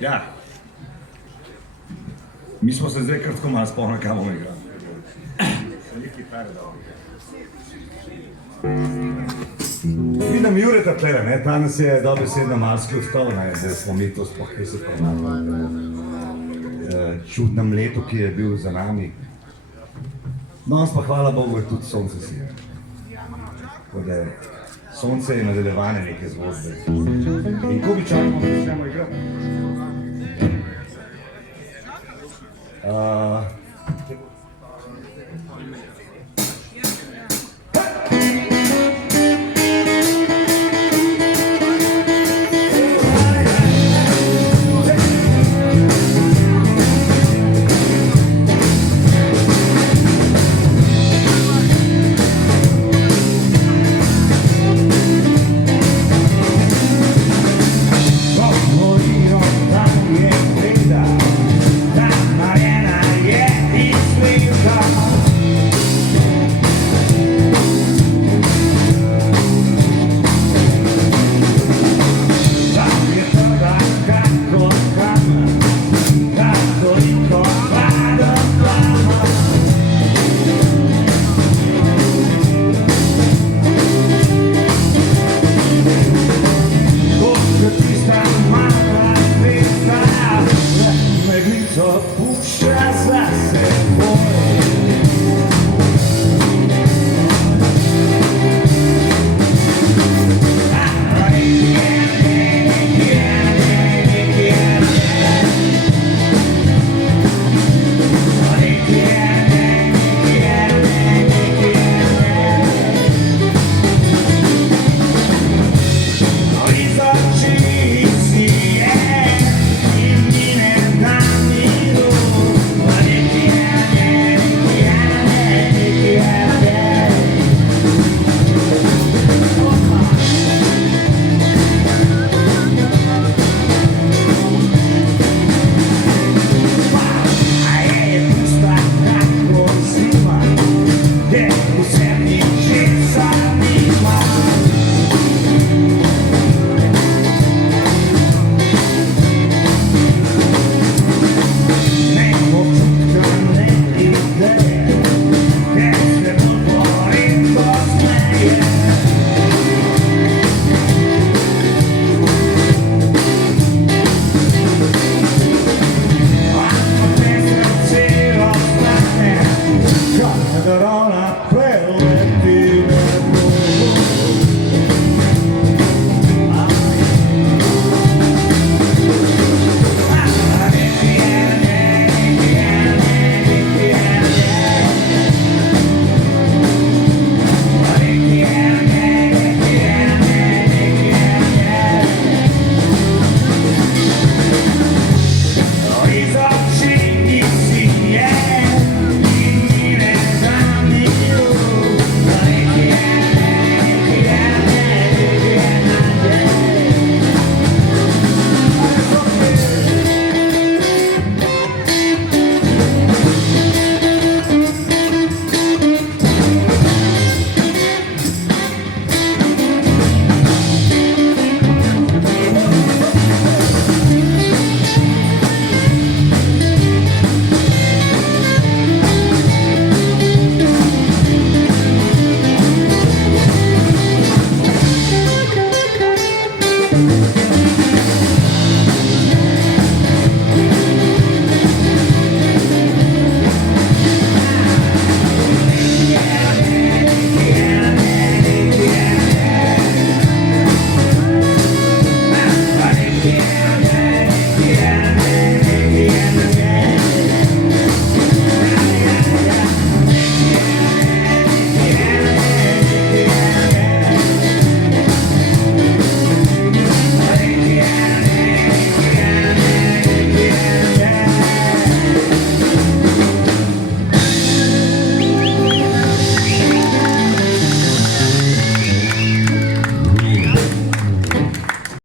Ja. Mi smo se zdaj kar tako malo spomnili, kaj bomo igrali. Vidim Jureta tlele, ne, ta nas je dobesedno malo skljuskal, ne, da smo mi to sploh kaj se ponavljali. Čudnem letu, ki je bil za nami. Danes pa hvala Bogu je tudi sonce sije. Tako da sonce je nadaljevanje neke zgodbe. In ko bi čakamo, da začnemo igrati?